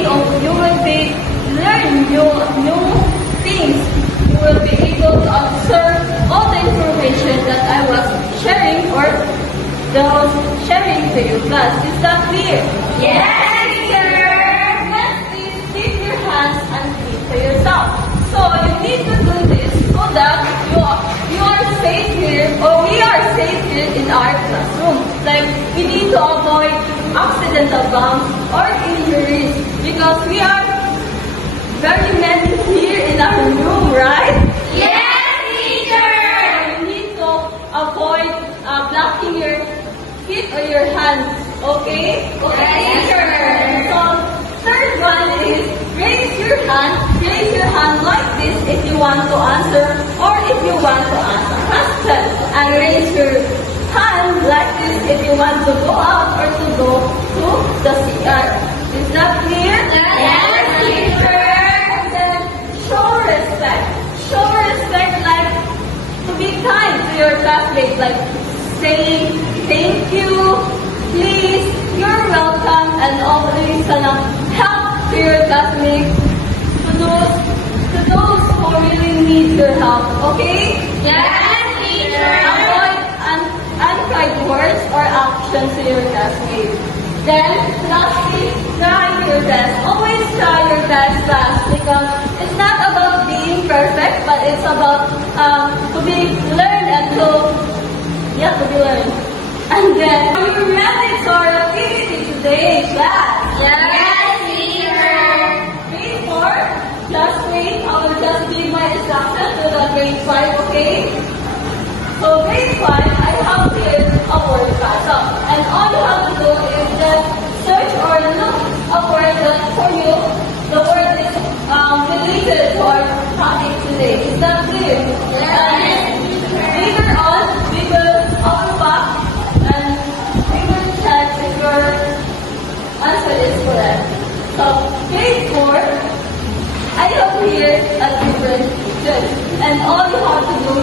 you will be learn new things. You will be able to observe all the information that I was sharing or those sharing to you class. Is that clear? Yes, teacher. Next, please keep your hands and feet to yourself. So you need to do this so that you are safe here, or we are safe here in our classroom. Like, we need to avoid accidental bumps or injuries because we are very many here in our room, right? Yes, teacher. You need to avoid blocking your feet or your hands, okay? Okay, teacher. So, third one is raise your hand like this if you want to answer or if you want to ask a question. And raise your hand like this if you want to go out or to go to the CR. Is that clear? Yes, teacher. And then show respect. Show respect like to be kind to your classmates, like saying thank you, please, you're welcome, and always help to your classmates, to those who really need your help, okay? Yes, teacher. Avoid unkind words or actions to your classmates. Then, lastly, try your best. Always try your best class because it's not about being perfect, but it's about to be learned and to be learned. And then, are you ready for our activity today, class? Yes, teacher. Grade 4, class 8, I will just give my instruction to the grade 5, okay? So grade 5, I have here a word puzzle. And all you have to do is just search or look a word that for you, the word is related to our topic today. Is that clear? Yes. Later on, we will overpass and we will check if your answer is correct. So, grade 4, I have here a different picture. And all you have to do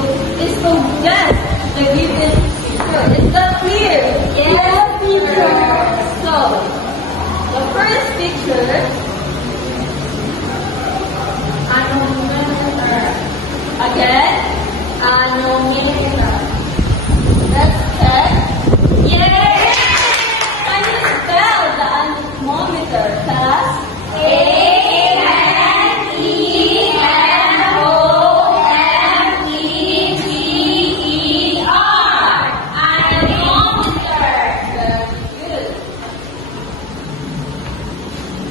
is to guess the given picture. Is that clear? Yes, teacher. So, the first picture, again, let's check. Yes! Can you spell the anemometer, class?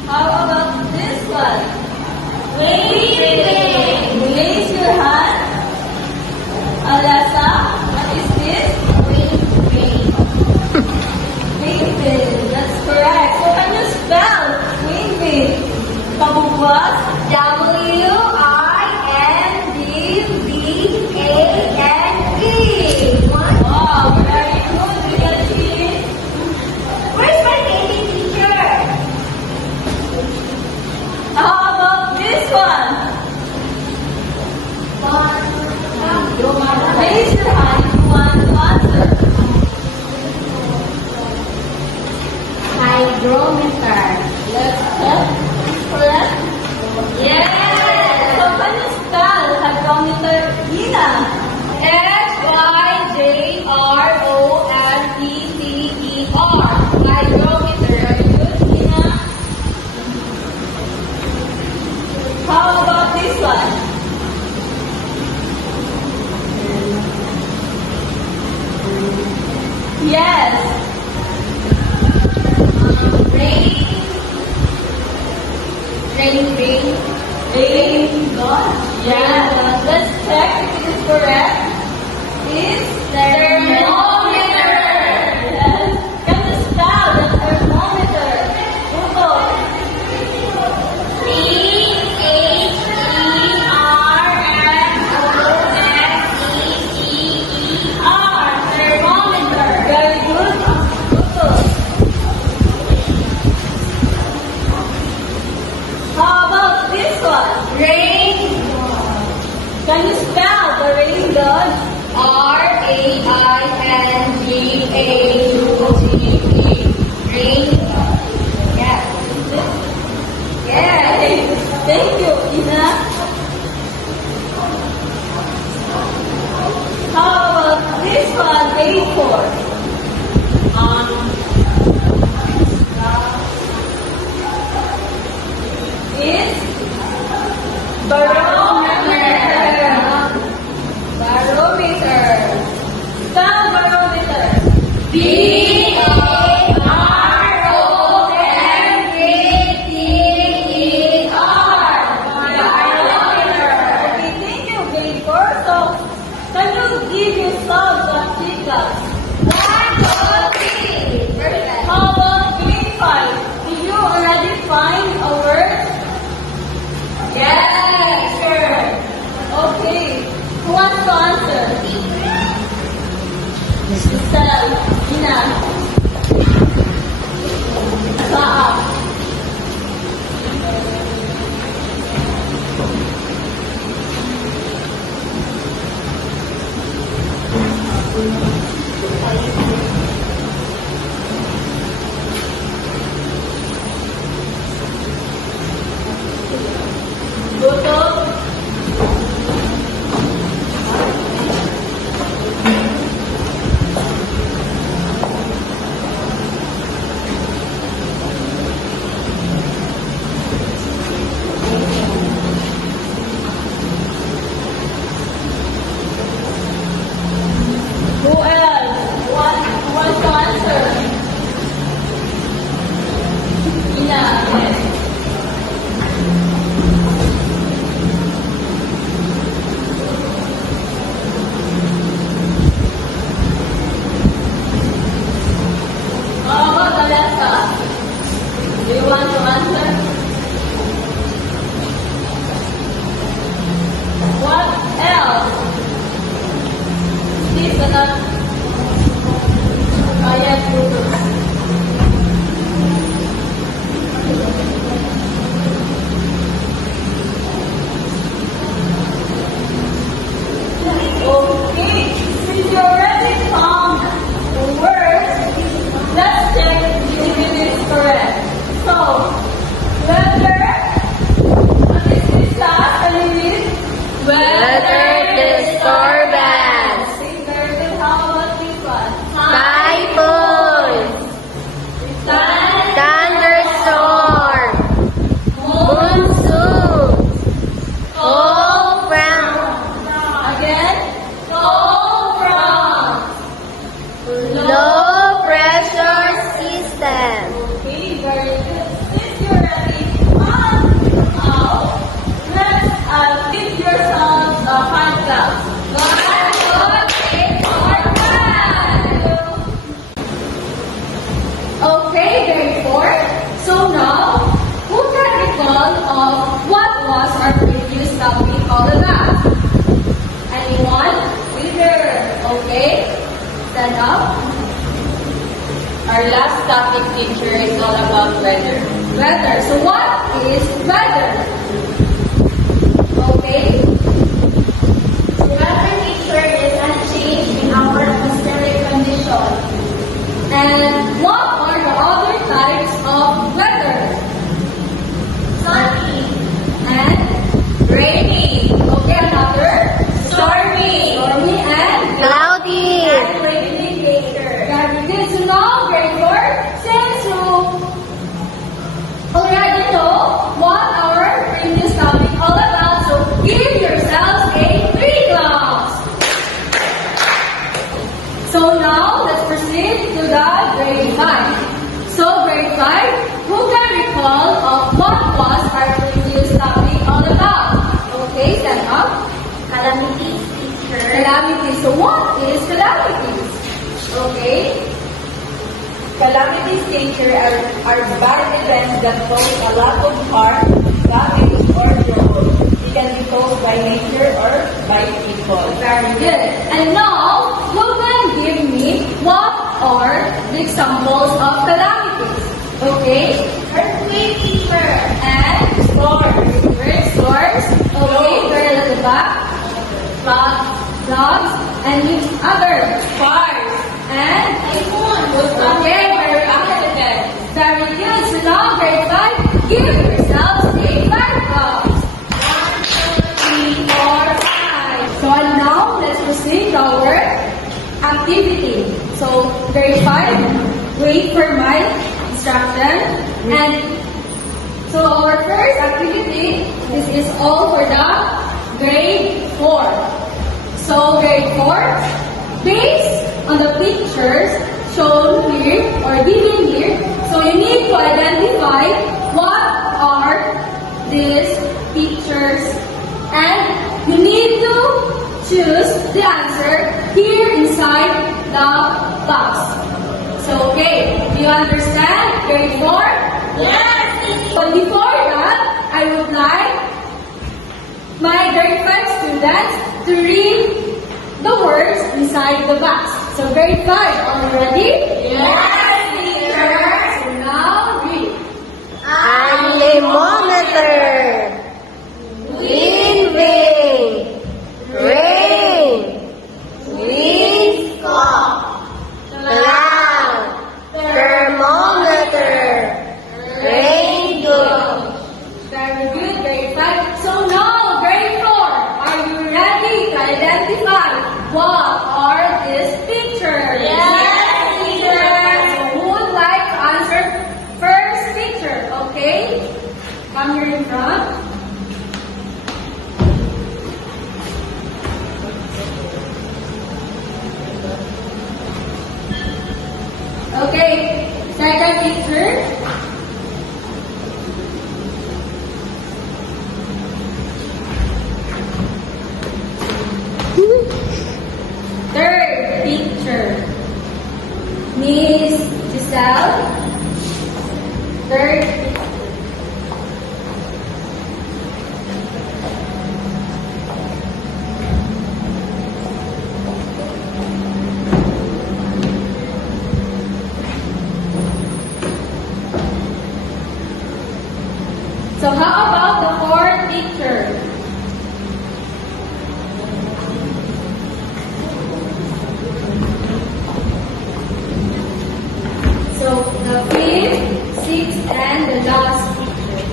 How about this one? Raise your hand. Alessa, what is this? Waving. That's correct. So can you spell waving? Pabugwas? WINDVANE. Wow, very good. You can see it. Where's my baby teacher? How about this one? Raise your hand if you want to answer. Hydrometer. Let's check. Correct? Yes! So can you spell hydrometer, Ina? HYJROMETER. Hydrometer. Very good, Ina. How about this one? Yes. Rain. Rain God. Yeah. Let's check if it is correct. Is Thermometer. Yes. Can you spell the thermometer? Google. Thermometer. Very good. Google. How about this one? Rain. Can you spell the rain god? RAINGAUTE. Rain. Yes. Okay. Who wants to answer? Estelle, Ina. Saa. Gutom. Who else? Who wants to answer? Ina. Yes. How about Alessa? Do you want to answer? What else? Please not. Yes, okay, since you already found the word, let's check if it is correct. So, whether, what is this class? Can you read? Weather disturbance. Okay, very good. How about this one? Typhoon. Thunderstorm. Monsoon. Cold front. Again? Cold front. Low pressure system. Okay, very good. Since you're ready, let's give yourselves a hand clap. 1, 2, 3, 4, 5. Okay, very four. So now, who can recall of what was our previous topic all about? Anyone? Either. Okay. Stand up. Our last topic, teacher, is all about weather. Weather. So what is weather? Okay. Weather, teacher, is a change in our atmospheric condition. And what are the other types of weather? Sunny. And Rainy. okay, another. Stormy. Stormy and Cloudy. very good. So now, grade 4, since you already know what our previous topic all about, so give yourselves a 3 claps. So now, let's proceed to the grade 5. So grade 5, who can recall of what was our previous topic all about? Okay, stand up. Calamities, teacher. Calamities. So what is calamities? Okay. Calamities, teacher, are bad events that cause a lot of harm, damage, or trouble. It can be caused by nature or by people. Very good. And now, who can give me what are the examples of calamities? Okay. Earthquake, teacher. And storms. Storms. Okay. Girl at the back. Floods. And which other? Fires. And Typhoon. okay. Very good. Very good. So now, grade 5, give yourselves a 5 claps. 1, 2, 3, 4, 5. So and now, let's proceed to our activity. So, grade 5, wait for my instruction. And so our first activity, this is all for the grade 4. So grade 4, based on the pictures shown here or given here, so you need to identify what are these pictures and you need to choose the answer here inside the box. So okay, do you understand grade 4? Yes, teacher. But before that, I would like my grade 5 students to read the words inside the box. So grade 5, are you ready? Yes, teacher. So now read. Anemometer, wind vane, rain, windscope, cloud, thermometer, rain gauge. Very good, grade 5. So now, grade 4, are you ready to identify what are these pictures? Yes, teacher. So who would like to answer first picture? Okay? Come here in front. Okay, second picture. Third picture. Miss Giselle. Third picture. So how about the fourth picture? So the fifth, sixth, and the last picture.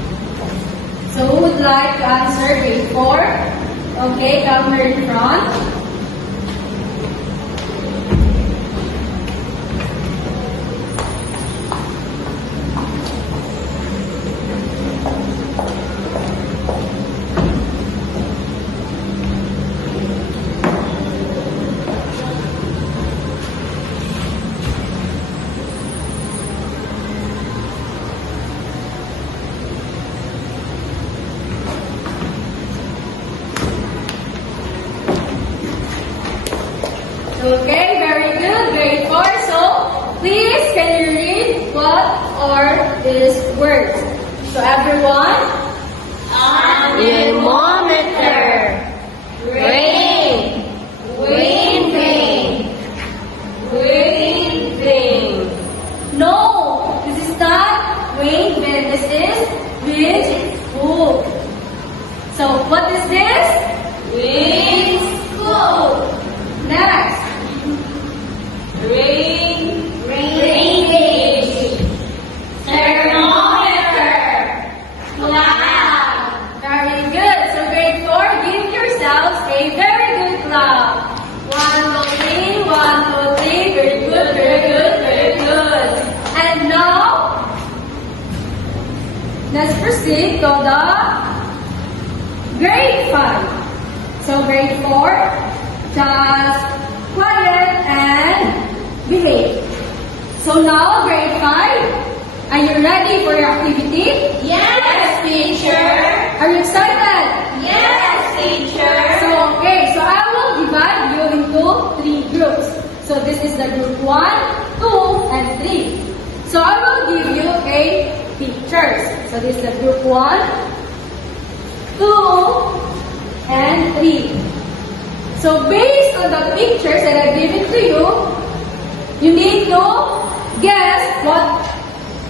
So who would like to answer grade 4? Okay, come here in front. Okay, very good. Grade 4. So, please, can you read what are these words? So, everyone, Anemometer, rain, wind vane, wind vane. no, this is not wind vane. This is wind scoop. So, what is this? Wind scope. Next. Rain Rain thermometer. Cloud. Very good. So, grade 4, give yourselves a very good clap. 1, 2, 3, 1, 2, 3. Very good, very good, very good. And now, let's proceed to the grade 5. So, grade 4, just quiet and behave. So now, grade 5, are you ready for your activity? Yes, teacher. Are you excited? Yes, teacher. So, okay, so I will divide you into 3 groups. So this is the group 1, 2, and 3. So I will give you a pictures. So this is the group 1, 2, and 3. So based on the pictures that I given to you, you need to guess what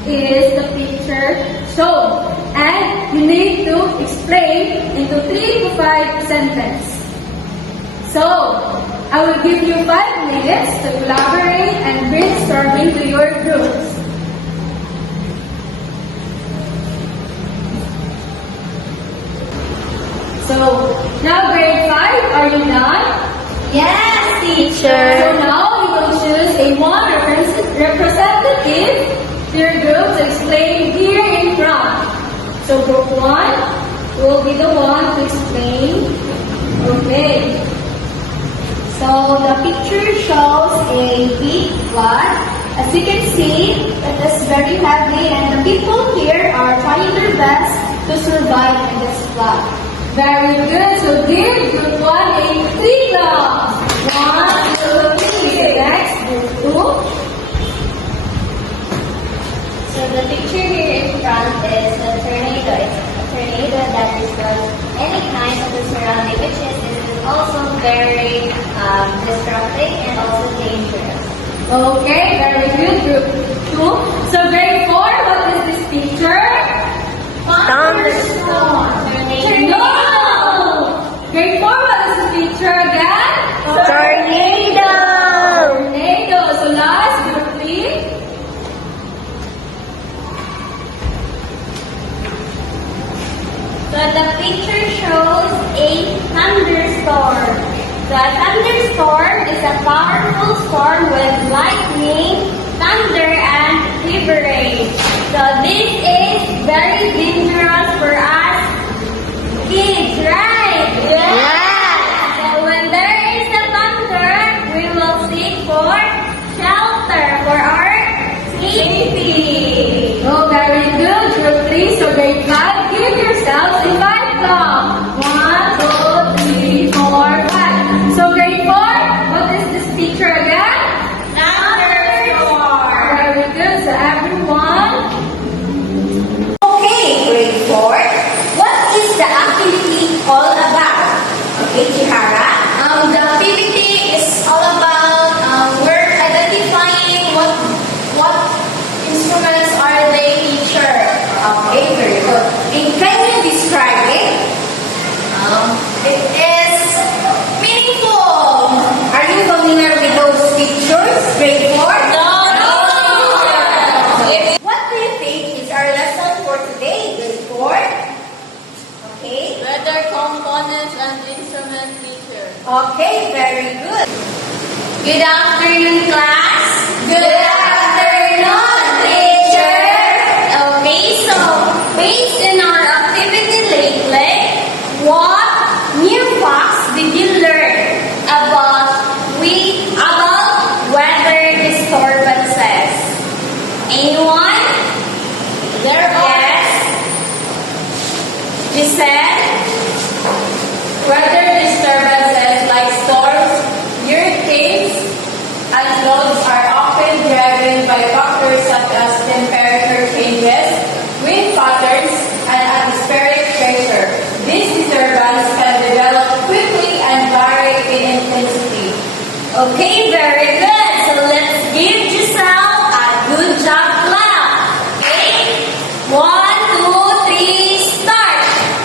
is the picture shown. And you need to explain into 3 to 5 sentences. So, I will give you 5 minutes to elaborate and brainstorm into your groups. So, now grade 5, are you done? Yes, So teacher. now you will choose a one representative to your group to explain here in front. So group 1 will be the one to explain. Okay. So the picture shows a big flood. As you can see, it is very heavy and the people here are trying their best to survive in this flood. Very good. So give group 1 a 3 claps. 1, 2, 3. Next, group 2. So the picture here in front is a tornado. It's a tornado that destroys any kind of the very disrupting and also dangerous. Okay, very good. Group 2. So grade 4, what is this picture? Thunderstorm. No! Grade 4, what is this picture again? Tornado. Tornado. So last, group 3. So the picture shows a thunderstorm. The thunderstorm is a powerful storm with lightning, thunder, and heavy rain. So this is very dangerous for us kids, right? Yeah. So when there is a thunder, we will seek for shelter for our safety. Oh, very good. Group 3. So grade 5, give yourselves a 5 count. 1, 2, 3, 4, 5. So grade 4, what is this picture again? Thunderstorm. Very good. So everyone. Okay, grade 4. What is the activity all about? Okay, Chihara. The activity is all about we're identifying what instruments are they teacher. Okay, very good. And can you describe it? It is meaningful. Are you familiar with those pictures? Grade 4? No. What do you think is our lesson for today, grade 4? Okay. Weather components and instrument teacher. Okay, very good. Good afternoon, class. Good afternoon, teacher. Okay, so based on our activity lately, what new facts did you learn about weather disturbances? Anyone? Yes. Giselle? Weather disturbances like storms, hurricanes, and floods are often driven by factors such as temperature changes, wind patterns, and atmospheric pressure. These disturbances can develop quickly and vary in intensity. Okay, very good. So let's give Giselle a good job clap. Okay? 1, 2, 3, start.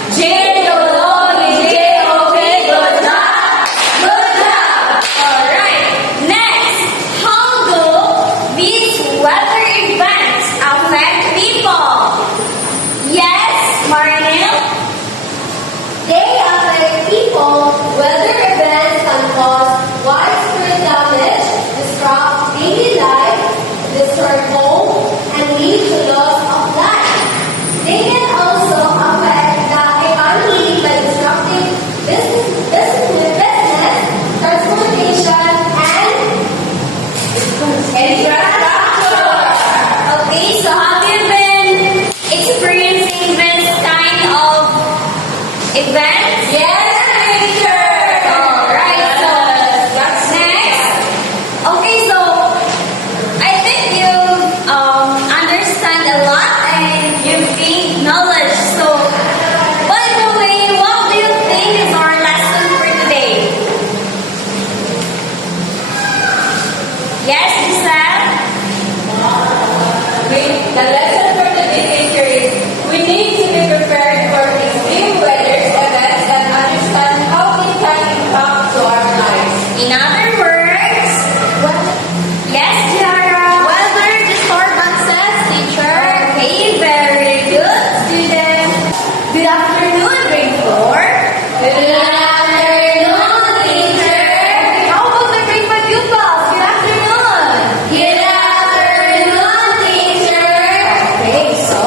J-O-O-J, okay, good job. Good job. Alright, next. How do these weather events affect people? Yes, Marnell? They affect people. Weather events can cause widespread damage, disrupt daily life, destroy home, and lead to loss of life. They can also affect the economy by disrupting business, transportation, and infrastructure. Okay, so have you been experiencing this kind of events? Yes, teacher. Alright, so that's next. Okay, so I think you understand a lot and you've gained knowledge. So, by the way, what do you think is our lesson for today? Yes, Giselle? The lesson for today, teacher, is we need to be prepared for extreme weather events and understand how they can impact to our lives. In other words, yes, Tiara. Weather disturbances, teacher. Okay, very good, student. Good afternoon, grade 4. Good afternoon, teacher. How about the grade 5 pupils? Good afternoon. Good afternoon, teacher. Okay, so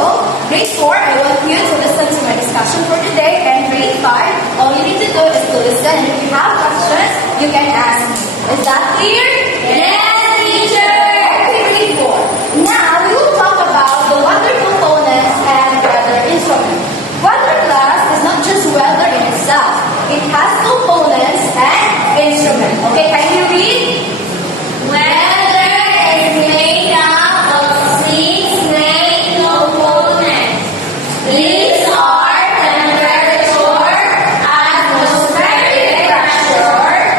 grade 4, I want you to listen to my discussion for today, and grade 5, all you need to do is to listen, and if you have questions, you can ask me. Is that clear? Yes, teacher. Okay, grade 4. Now, we will talk about the weather components and weather instruments. Weather class is not just weather in itself. It has components and instruments. Okay, can you read? Weather is made up of 6 main components. These are temperature, atmospheric pressure,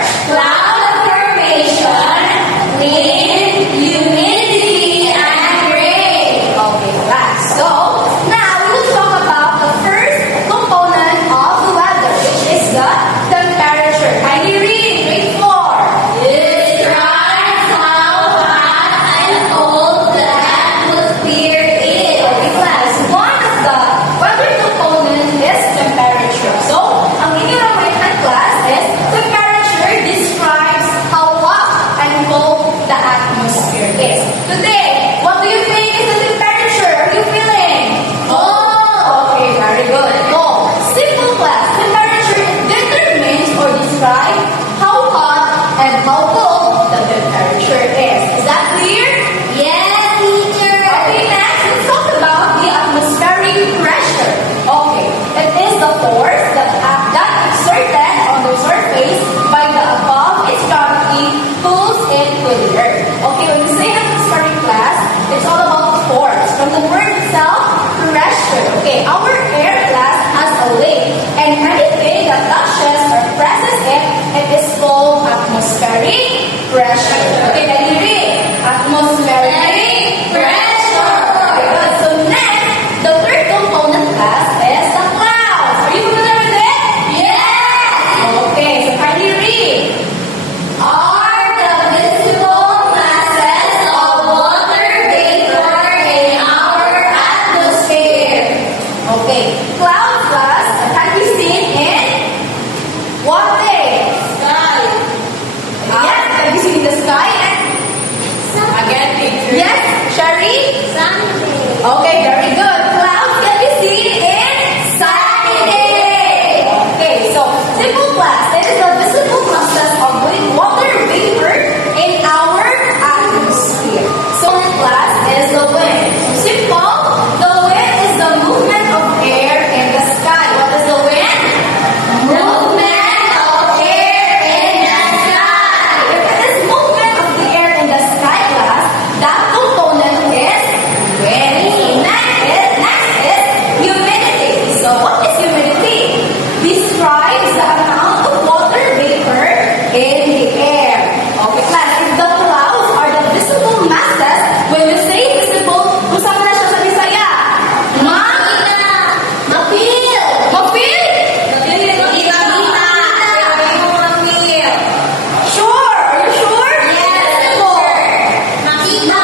wind that touches or presses it, it is called atmospheric pressure. Okay, can you read? Atmospheric pressure. Very good. So next, the third component class is the clouds. Are you familiar with it? Yes. Okay, so can you read? Are the visible masses of water vapor in our atmosphere? Okay, clouds class can be seen in what day? Sky. Yes, can be seen in the sky. Again, picture. Yes, Shari? Sunday. Okay, very good. Clouds can be seen in sunny day. Okay, so simple class. It is the visible masses of water vapor in our atmosphere. So class is the wind. So simple. The wind is the movement of air in the sky. What is the wind? Movement of air in the sky. If it is movement of the air in the sky class, that component is wind. So next is humidity. So what is humidity? Describes the amount of water vapor in the air. Okay, class, if the clouds are the visible masses, when we say visible, kung saan na siya sa Bisaya? Mapil! Mapil? Sure? Are you sure? Yes. Visible. Makita.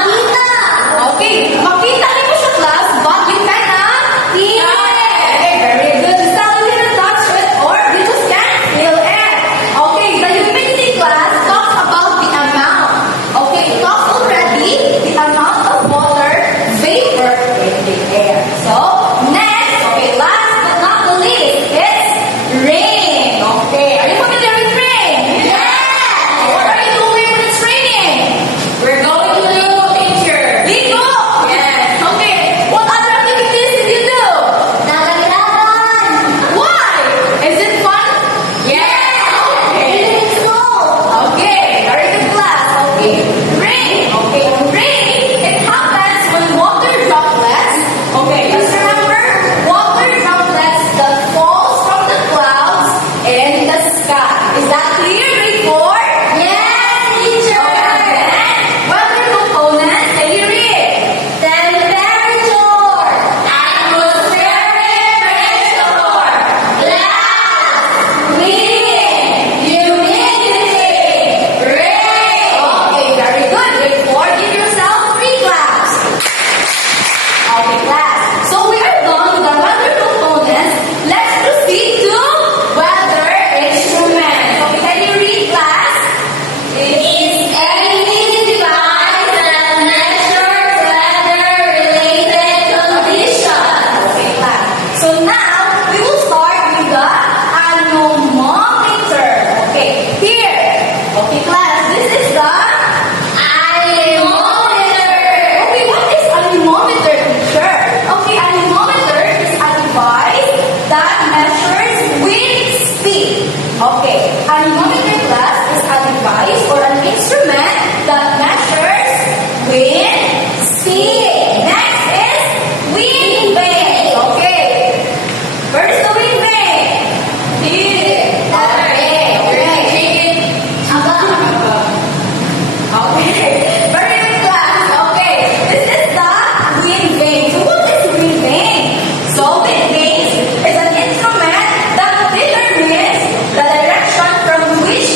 Okay, makita niyo siya class, but you cannot feel it. Okay, very good. You still cannot touch it or you just can't feel it. Okay, the humidity class talks about the amount. Okay, it talks already the amount of water vapor in the air. So, next, okay, last but not the least, it's rain. Okay, are you familiar with rain? Yes! What are you doing when it's raining? We're going to do picture. Bingo! Yes. Okay, what other activities did you do? Nagalaban. Why? Is it fun? Yes. Okay. Okay, very good class. Okay, rain. Okay, rain, it happens when water droplets. Okay, just remember, water droplets that falls from the clouds in the sky. Is that clear, grade 4? Yes, teacher. Okay, then, weather components, can you read? Temperature. Atmospheric pressure, clouds, wind, humidity, rain. Okay, very good. Grade 4, give yourself 3 claps. Okay, class. So we are done with the weather components. Let's proceed to weather instruments. Okay, can you read, class? Is any device that measures weather-related conditions. Okay, class. So now we will start with the anemometer. Okay, here. Okay, class. This is the Anemometer. Okay, what is anemometer, teacher? Okay, anemometer is a device that measures wind speed. Okay, anemometer class is a device or an instrument that measures wind speed. Next is wind vane. Okay, where is the wind vane? Here. Okay, okay. Okay, very good class. Okay, this is the wind vane. So what is wind vane? So wind vane is an instrument that determines the direction from which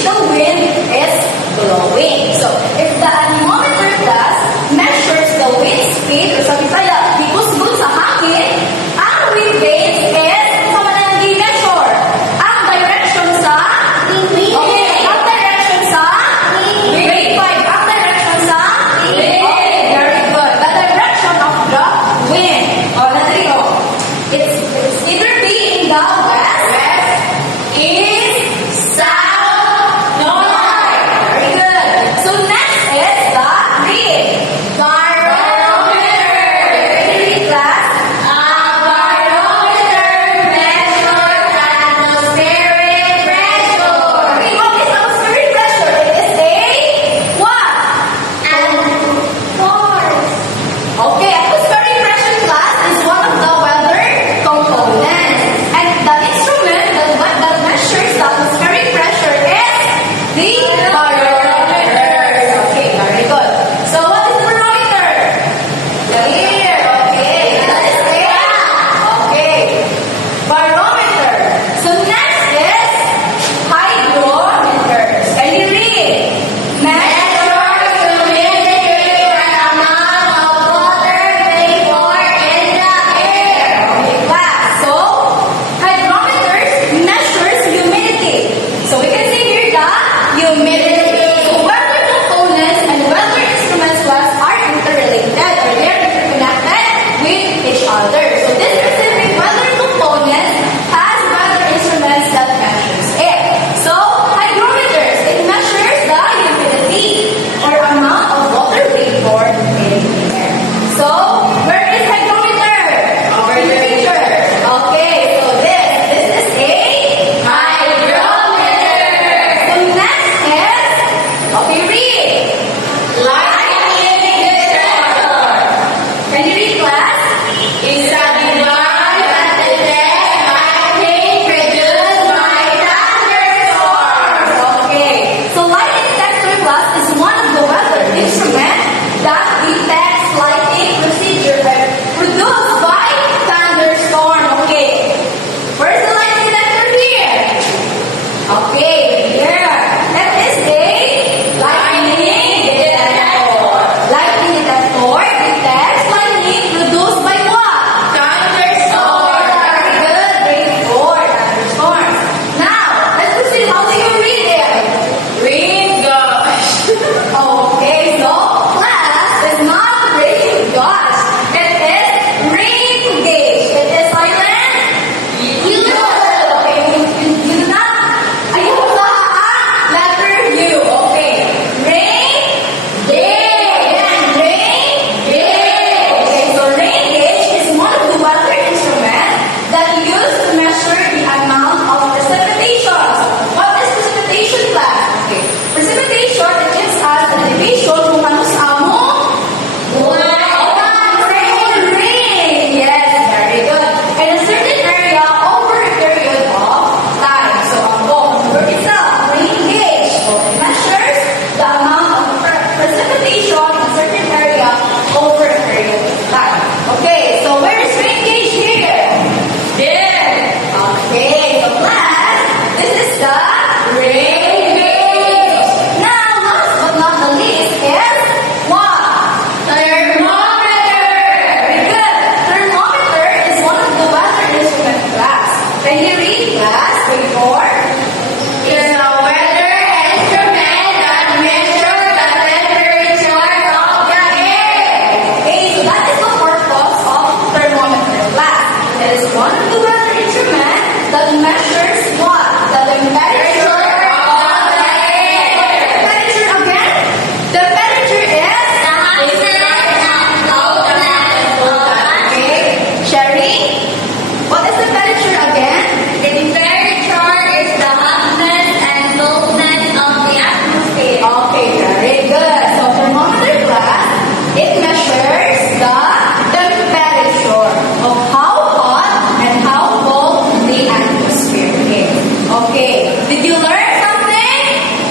Did you learn something?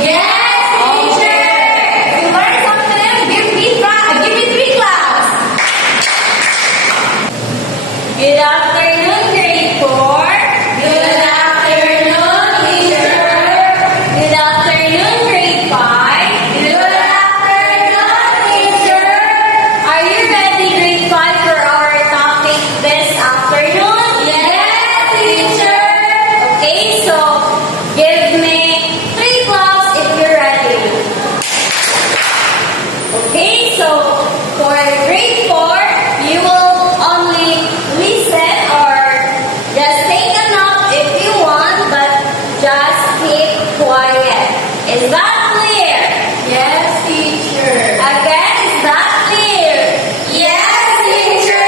Yes, teacher! If you learned something, give me 3 claps. Good afternoon, grade 4. Good afternoon, teacher. Good afternoon, grade 5. Good afternoon, teacher. Are you ready, grade 5, for our topic this afternoon? Yes, teacher. Okay, so give me 3 claps if you're ready. Okay, so for grade 4, you will only listen or just take a note if you want, but just keep quiet. Is that clear? Yes, teacher. Again, is that clear? Yes, teacher.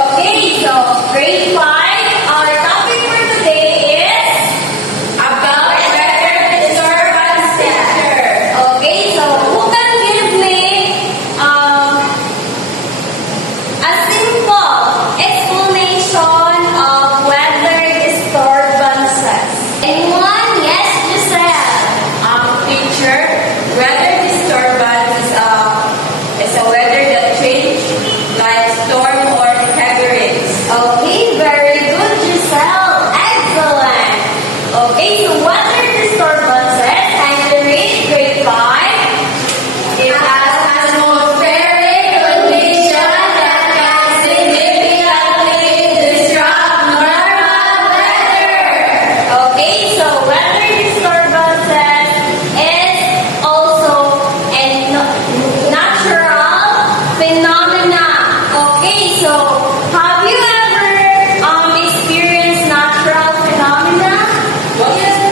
Okay, so grade 5, our topic for today is about weather disturbance, teacher. Okay, so who can give me a simple explanation of weather disturbances? Anyone? Yes, Giselle. Teacher, weather disturbance is a weather that change like storm or heavy rains. Okay, very good, Giselle. Excellent. Okay, so weather disturbances and the read grade 5. It has atmospheric condition that can significantly disrupt normal weather. Okay, so weather disturbances is also a natural phenomena. Okay, so have you ever experienced natural phenomena? What is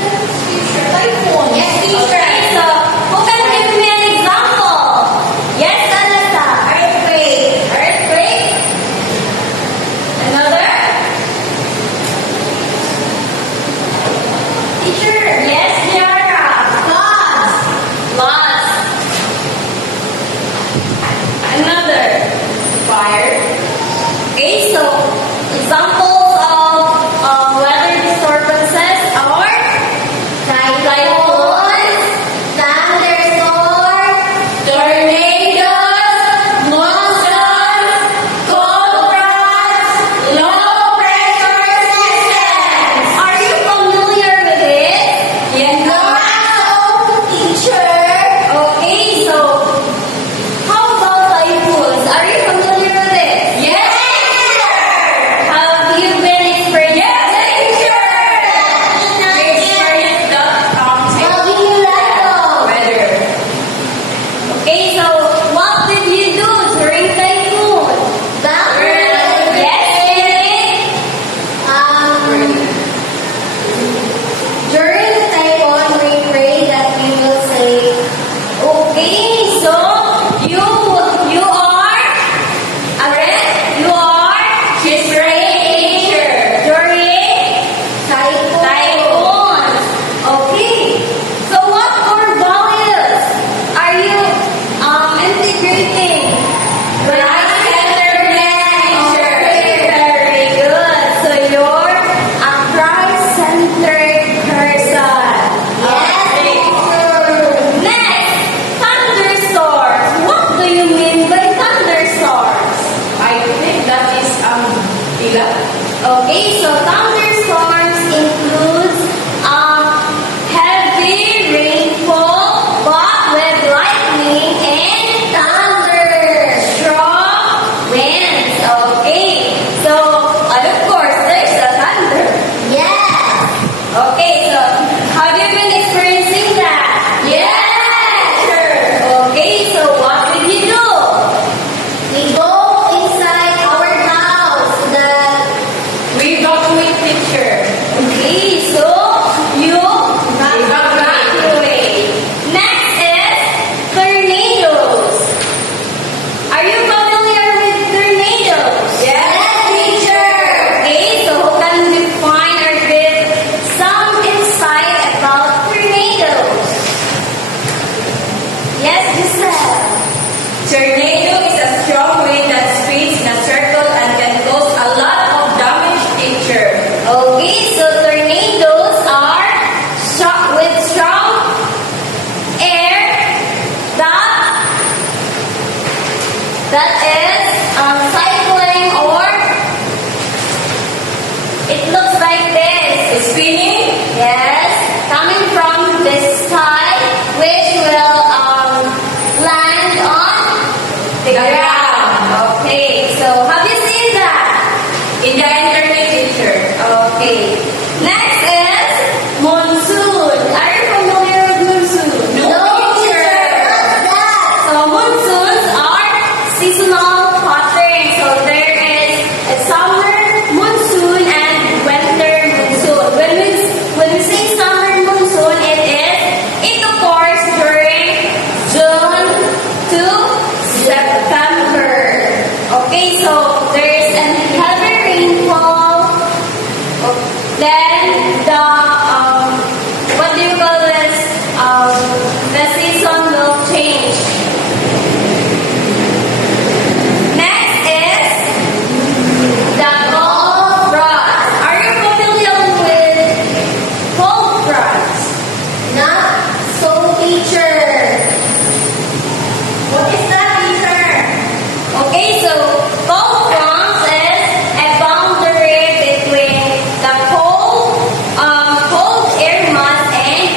That is cycling, or it looks like this. Spinning? Yes. Coming from the sky, which will land on the ground. Okay, so have you seen that? In the internet picture. Okay. Next is monsoon. Are you familiar with monsoon? No, teacher. What's that? So monsoons are seasonal patterns. So there is a summer monsoon and winter monsoon. When we say summer monsoon, it occurs during June to September. Okay, so there is a heavy rainfall. Then the what do you call this? The season will change. Next is the cold front. Are you familiar with cold front? Not so, teacher. What is that, teacher? Okay, so cold front is a boundary between the cold air mass and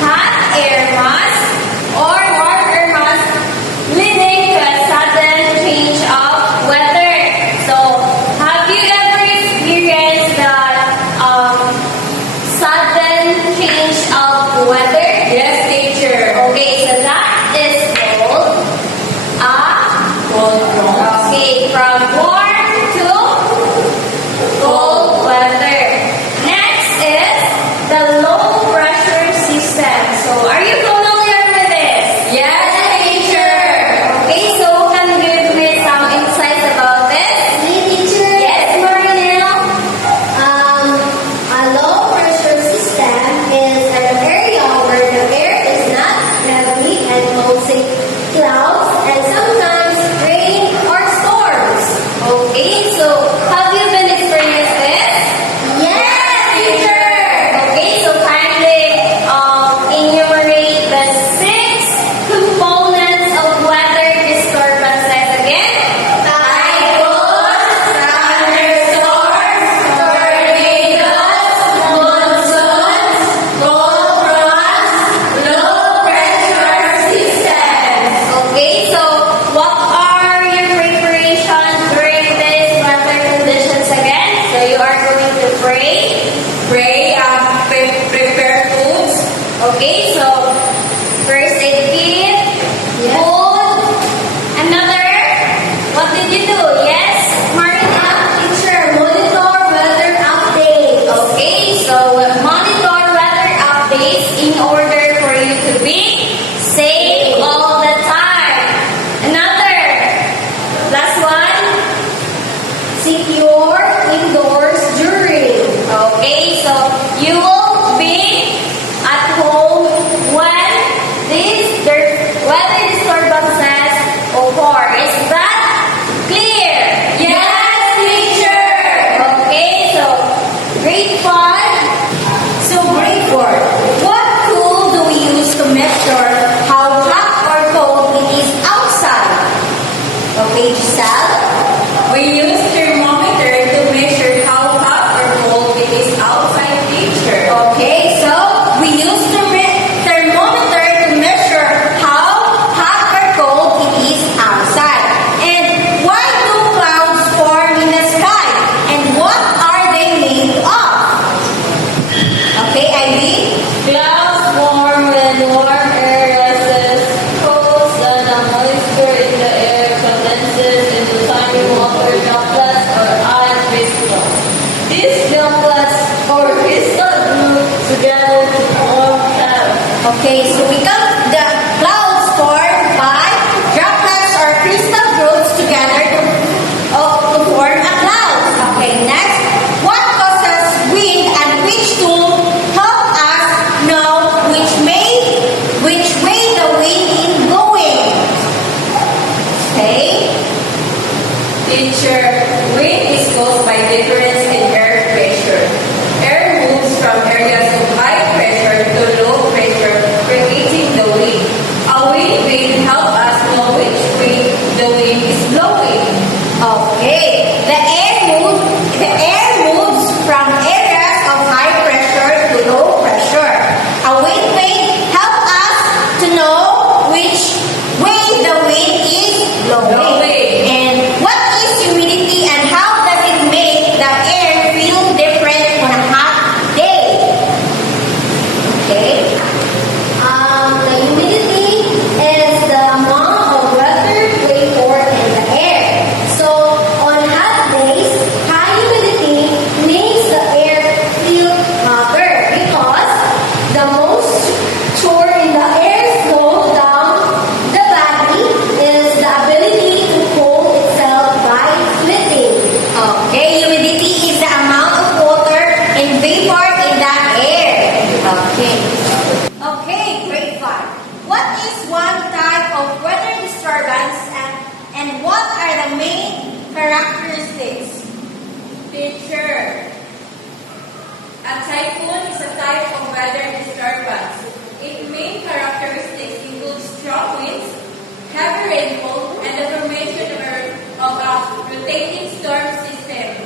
hot air mass or warm air mass, leading to a sudden change of weather. So, have you ever experienced that sudden change of weather? Yes, teacher. Okay, so that is called a cold front. Okay, from warm to cold weather. Next is the low pressure system. So, are you familiar with this? Yes, teacher. Okay, so can you give me some insights about this? Teacher, Yes, Marinelle. a low pressure system is an area where the air is not heavy and causing clouds and sometimes rain or storms. Okay, so have you been experienced this? Yes, teacher. Okay, so kindly enumerate the 6 components of weather disturbances again. Typhoons, Thunderstorms, tornadoes, monsoons, cold fronts, low pressure systems. Okay, so what are your preparations during these weather conditions again? So you are going to pray, prepare foods. Okay, so first aid kit, food, another. What did you do? Yes, Marina? teacher, monitor weather updates. Okay, so monitor weather updates in order for you to be safe all the time. Another, last one. Secure indoors during. Okay, so you will be at home when these weather disturbances occur. Is that clear? Yes, teacher. Okay, so grade 5. So grade 4. What tool do we use to measure how hot or cold it is outside? Okay, Giselle. We use thermometer to measure how hot or cold it is outside, teacher. Okay, so we use thermometer to measure how hot or cold it is outside. And why do clouds form in the sky? And what are they made of? Okay, Ivy? Clouds form when warm air rises, cools, and the moisture in the air condenses into tiny water droplets or ice crystals. These droplets or crystals group together to form clouds. Okay, so we got the clouds formed by droplets or crystal groups together to form a cloud. Okay, next, what causes wind and which tool help us know which way the wind is blowing? Okay. Teacher, wind is caused by difference in air pressure. Air moves from areas of high pressure to low pressure, creating the What is one type of weather disturbance and what are the main characteristics? Teacher, a typhoon is a type of weather disturbance. Its main characteristics include strong winds, heavy rainfall, and the formation of a rotating storm system.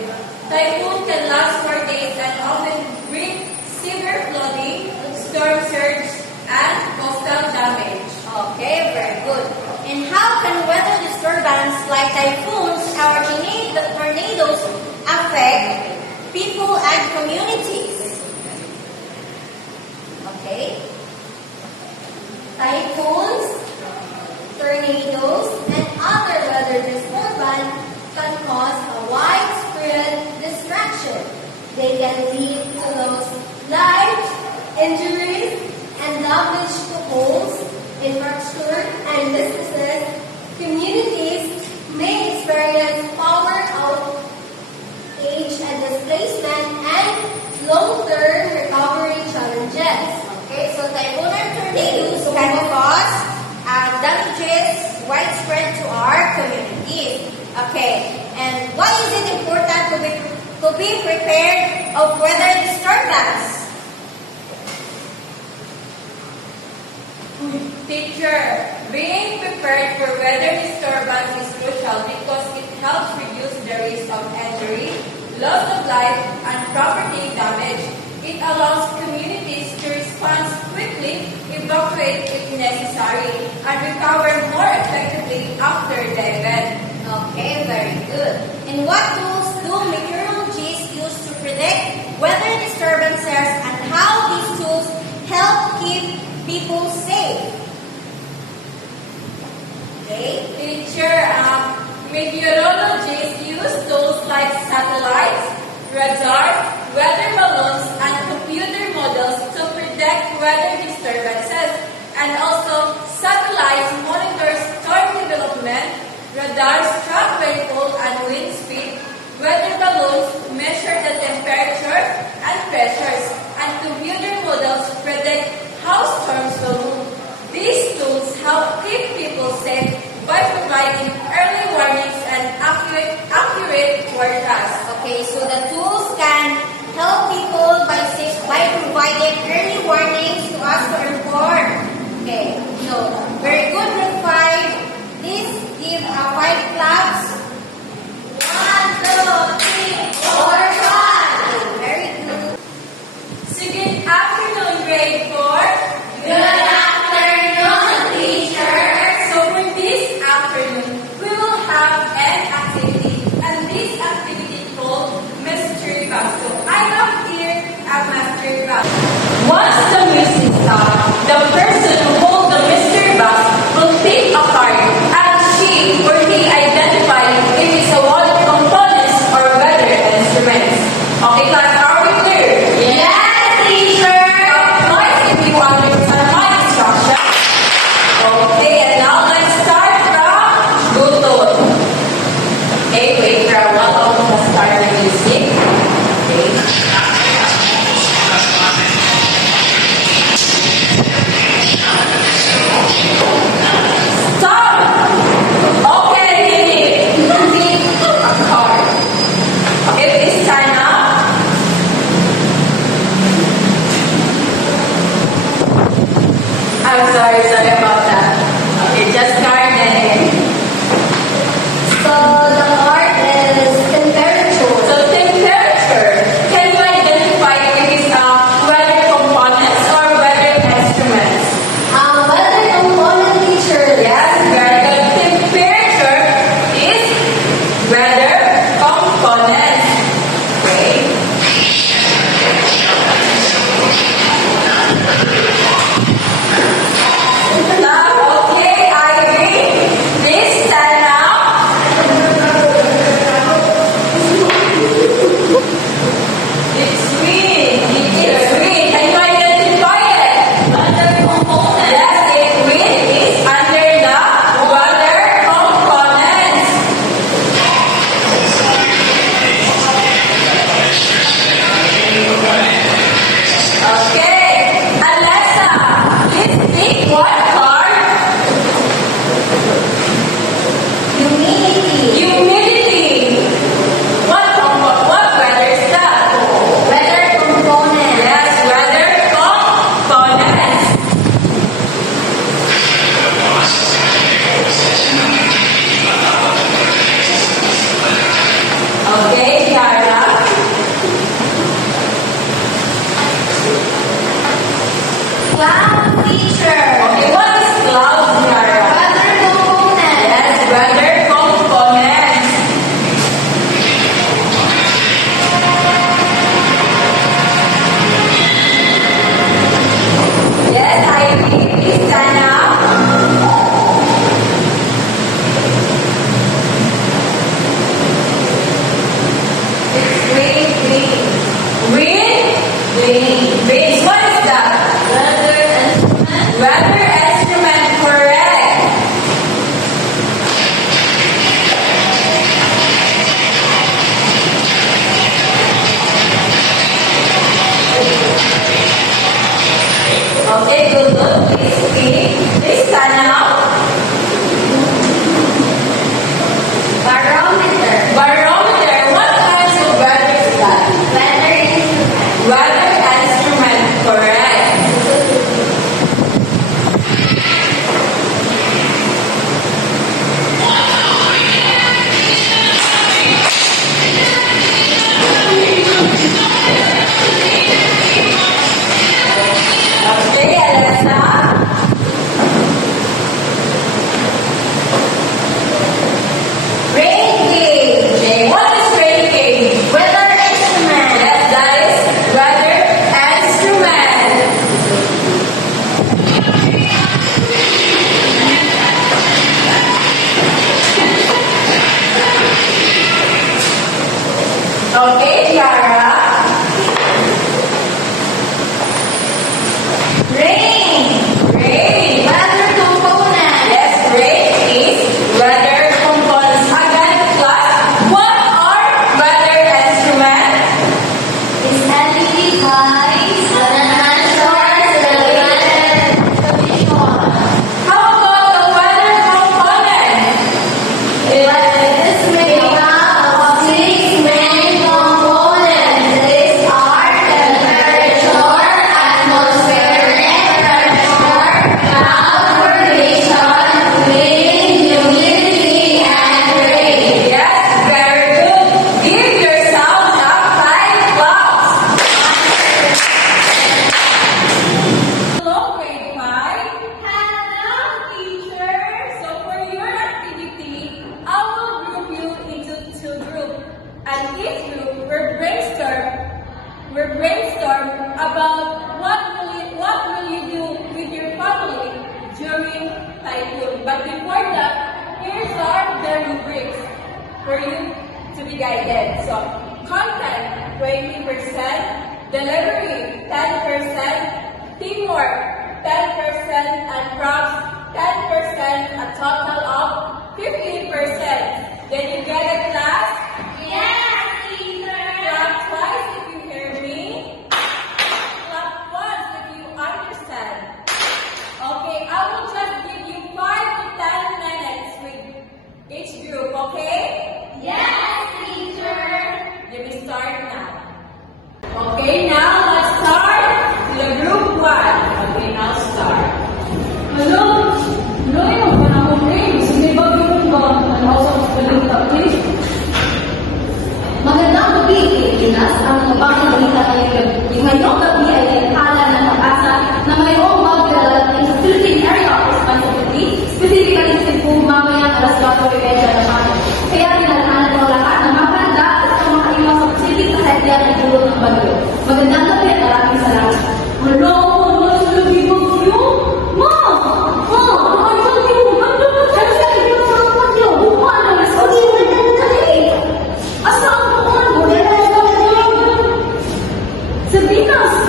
Typhoon can last for days and often bring severe flooding, storm surge, and coastal damage. Okay, very good. And how can weather disturbance like typhoons or tornadoes affect people and communities? Okay. Typhoons, tornadoes, and other weather disturbance can cause a widespread destruction. They can lead to loss of life, injuries, and damage to homes, infrastructure, and businesses. Communities may experience power outage and displacement and long-term recovery challenges. Okay, so typhoon and tornadoes can cause damages widespread to our communities. Okay, and why is it important to be prepared of weather disturbance? Teacher, being prepared for weather disturbance is crucial because it helps reduce the risk of injury, loss of life, and property damage. It allows communities to respond quickly, evacuate if necessary, and recover more effectively after the event. Okay, very good. And what tools do meteorologists use to predict weather disturbances and how these tools help keep people safe? Okay. Teacher, meteorologists use tools like satellites, radar, weather balloons, and computer models to predict weather disturbances. And also, satellites monitor storm development, radars track rainfall and wind speed, weather balloons measure the temperature and pressures, and computer models predict how storms will move. These tools help keep people safe by providing early warnings and accurate forecasts. Okay, so the tools can help people by providing early warnings to us to inform. Okay, so very good with 5. Please give 5 claps. 1, 2, 3, 4, 5. Very good. So good afternoon, grade 4. Good afternoon, teacher. So for this afternoon, we will have an activity, and this activity called Mystery Box. So I have here a Mystery Box. Once the music stops, the person who holds the mystery box will take a card, and she or he identify if it's a wallet components or weather instruments. Okay, class, are we clear? Yes, teacher. Noise if you understand my instruction. Okay, and now let's start from Guton. Okay, wait for a while. I'll just start the music. Okay. Stop! Okay, need a card. Okay, please stand up. I'm sorry about that. Okay, just card and So the card is temperature. so temperature. Can you identify if it's weather components or weather instruments? Weather component teacher. Yes, very good. Temperature is weather components. Okay. Okay, good. Please stand up. Barometer. Barometer. What kinds of weather is that? Weather instrument. Weather instrument. Correct. Okay, Alexa. Rain gauge. Okay, what is rain gauge? Weather instrument. Yes, that is weather instrument. Okay, Clara. Rain. Rain. Weather component. Yes, rain is weather components. Again, class, what are weather instruments? Is LED lights. Banana stars. Relevant condition. How about the weather component? This made up of 6 main components. These are temperature, atmospheric pressure, cloud formation, wind, humidity, and rain. Yes, very good. Give yourselves a 5 claps. Hello, grade 5. Hello, teacher. So for your activity, I will group you into 2 groups. And each group will brainstorm about what will you do with your family during typhoon. But before that, here's our the rubrics for you to be guided. So content 20%, delivery 10%, teamwork 10%, and props 10%, a total of 15%. Did you get it, class? Yes, teacher. Clap twice if you hear me. Clap once if you understand. Okay, I will just give you 5 to 10 minutes with each group, okay? Yes, teacher. Let me start now. Okay, now let's start with the group 1. Okay, now start. Hello, yung panahon rin. Sige ba yung ba? And also, please. Magandang gabi, Pilipinas. Ang balita ngayong gabi ay tala ng pag-asa na mayroong magdalating sa Philippine Area of Responsibility, specifically sa Cebu, mamayang alas 4:30 na mayo. Kaya pinalhanan ng lahat na mahanda at makaiwas sa posibleng kahadya ng dulot ng bagyo. Magandang gabi at maraming salamat. Hello, what's the people you? Mom! Mom! I told you! I'm the one that's saying you're so much you! What is Asa ang buwan mo? Sabinas!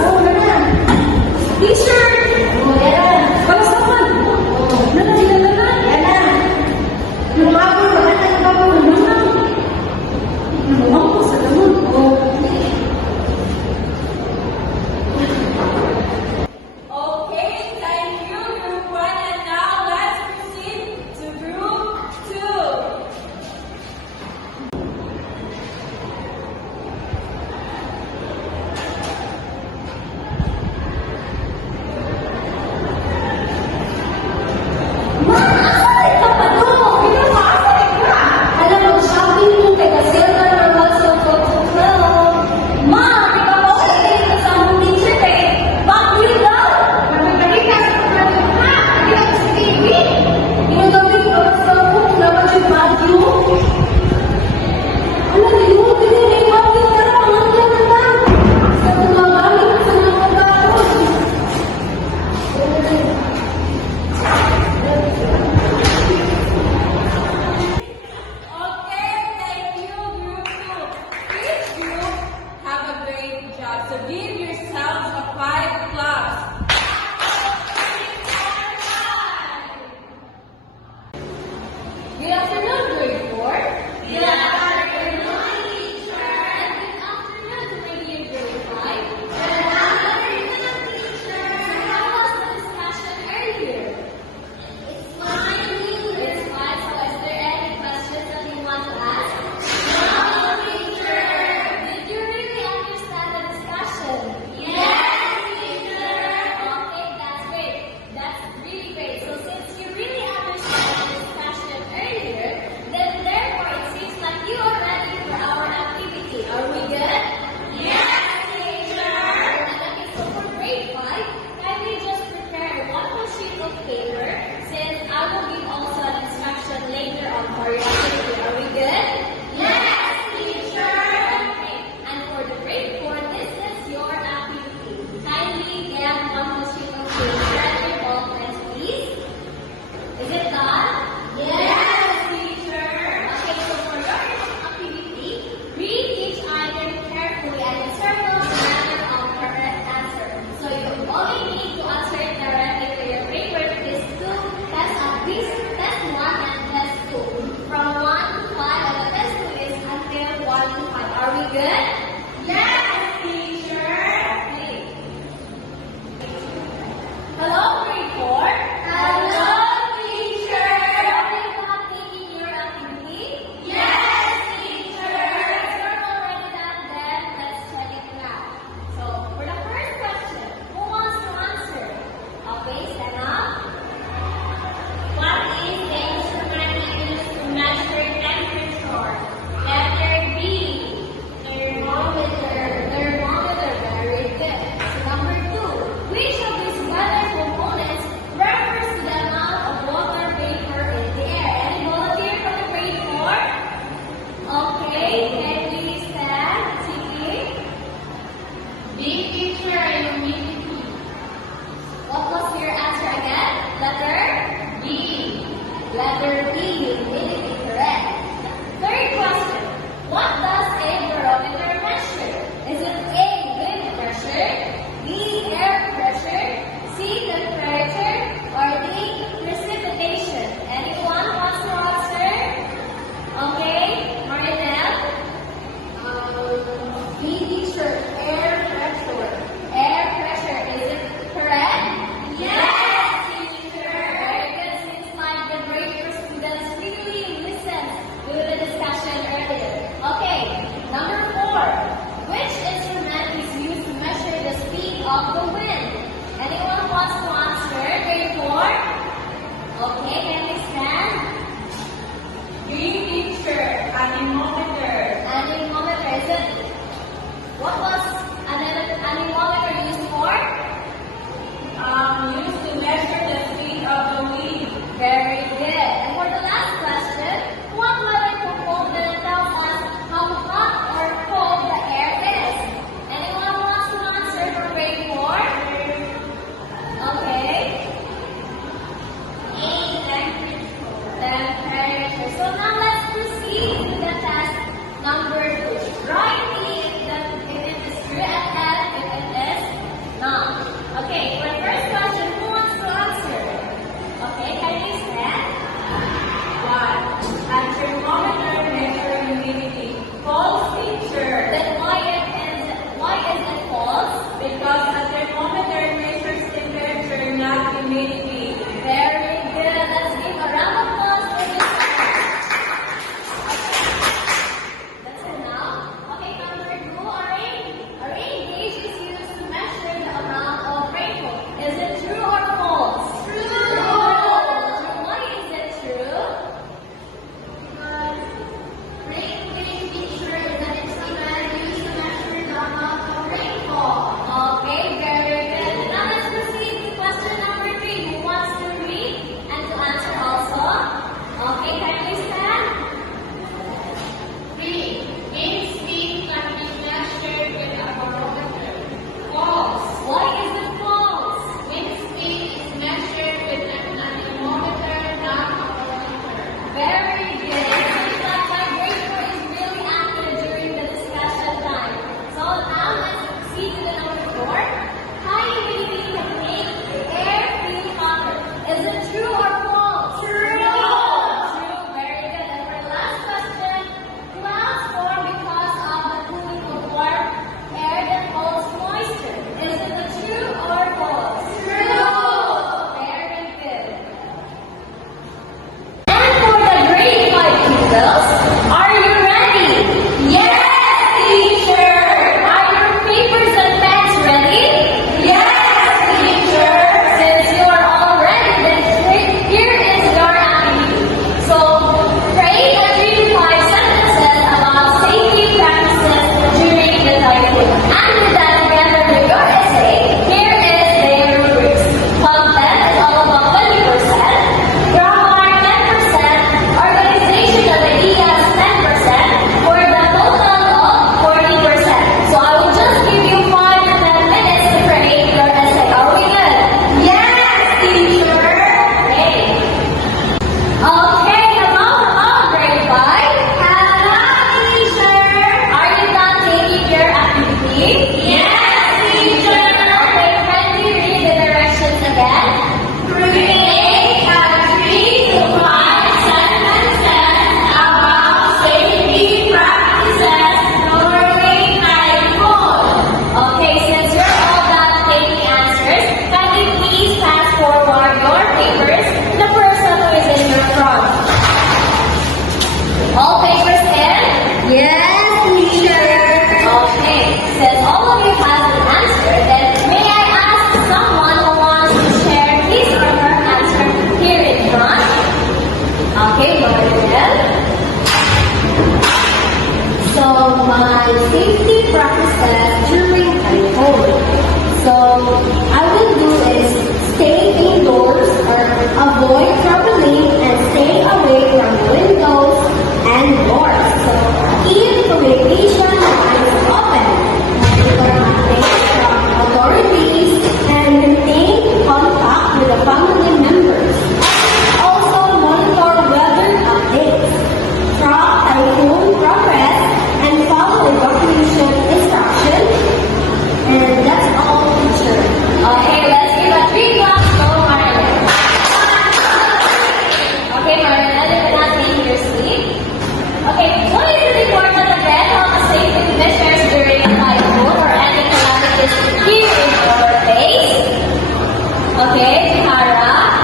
Okay, Tara.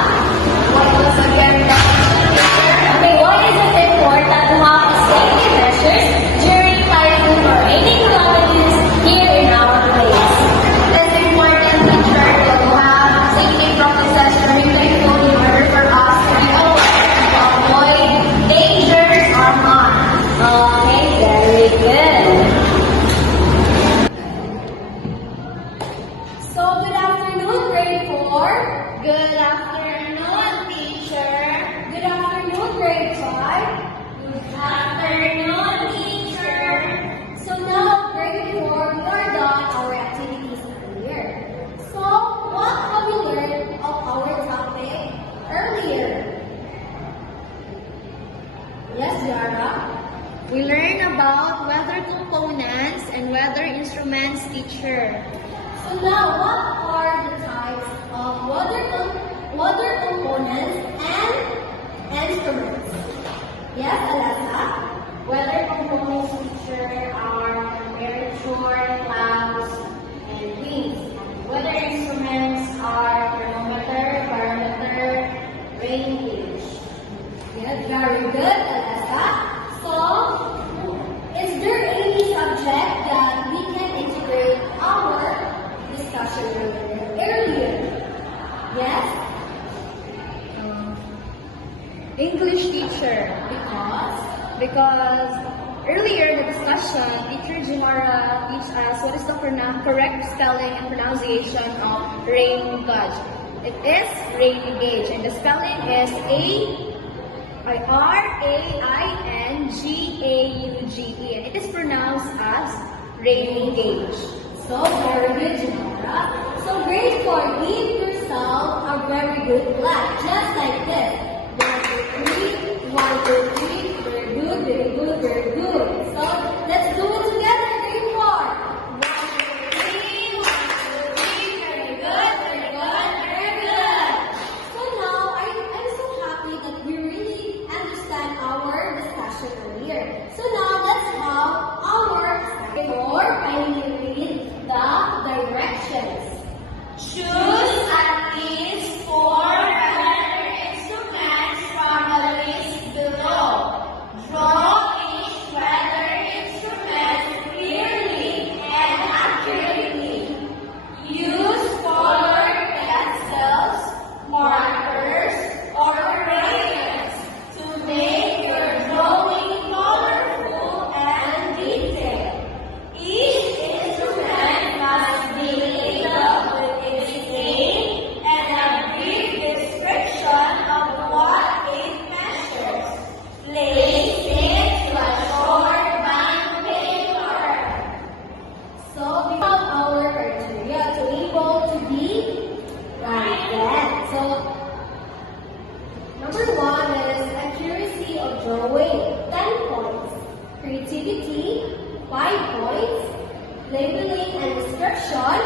What was again that? Okay, why is it important to have safety measures during typhoon or any calamities here in our place? It is important, teacher, to have safety practices during typhoon in order for us to be aware to avoid dangers or harm. Okay, very good. So, good afternoon, grade 4. Good afternoon, teacher. Good afternoon, grade 5. Good afternoon, teacher. So now, grade 4, we are done our activities earlier. So, what have we learned of our topic earlier? Yes, Yara? We learn about weather components and weather instruments, teacher. So now, what are the types of weather components and instruments? Yes, Alessa? Weather components, teacher, are temperature, clouds, and winds. Weather instruments are thermometer, barometer, rain gauge. Yes, very good, Alessa. So, is there any subject that we can integrate our discussion earlier? Yes? English, teacher. Because earlier in the discussion, teacher Jimara teach us what is the correct spelling and pronunciation of rain gauge. It is rain gauge, and the spelling is RAINGAUGE, and it is pronounced as rain gauge. So, very good, Janara. So, grade 4, give yourself a very good clap, just like this. 1, 2, 3, 1, 2, 3, very good, very good, very good. So, let's do it together, grade 4. 1, 2, 3, 1, 2, 3, very good, very good, very good. So now, I'm so happy that we really understand our discussion earlier. So now, let's have our grade 4, and we read the directions. Choose at least 4 weather instruments from the list below. Draw each weather instrument clearly and accurately. Use colored pencils, markers, or crayons to make your drawing colorful and detailed. Each instrument must be labeled with its name and a brief description of what it measures. Place it to a short bond paper. So we have our criteria to be able to be right then. So number 1 is accuracy of drawing, 10 points. Creativity, 5 points. Labeling and description,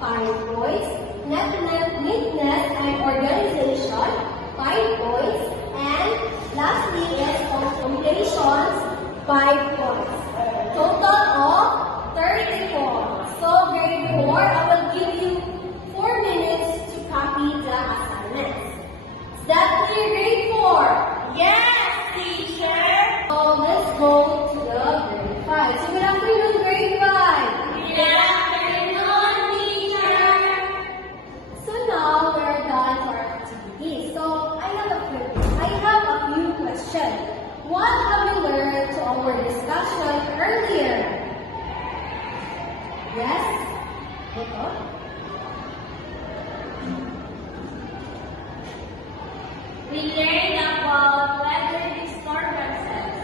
5 points. Neatness and organization, 5 points. And lastly is completions, 5 points. Total of 34. So grade 4, I will give you 4 minutes to copy the assignments. Is that clear, grade 4? Yes, teacher. So let's go to the grade 5. So good afternoon, grade 5. Good afternoon, teacher. So now we're done for our activity. So I have a few questions. What have you learned to our discussion earlier? Yes? Ito? We learned about weather disturbances.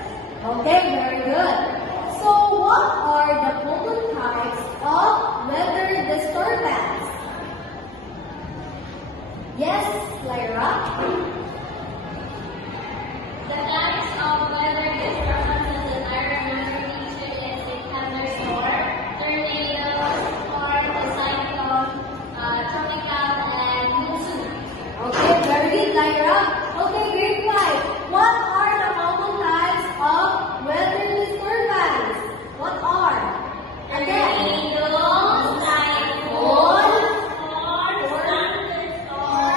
Okay, very good. So what are the common types of weather disturbance? Yes, Lyra? The types of weather disturbances that I remember teaching is a thunderstorm, tornado, storm, a cyclone, tropical, and monsoon. Okay, very good, Lyra. Okay, grade 5. What are the common types of weather disturbance? What are? Again. Tornadoes, typhoons, storms, thunderstorms,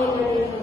in your neighborhood.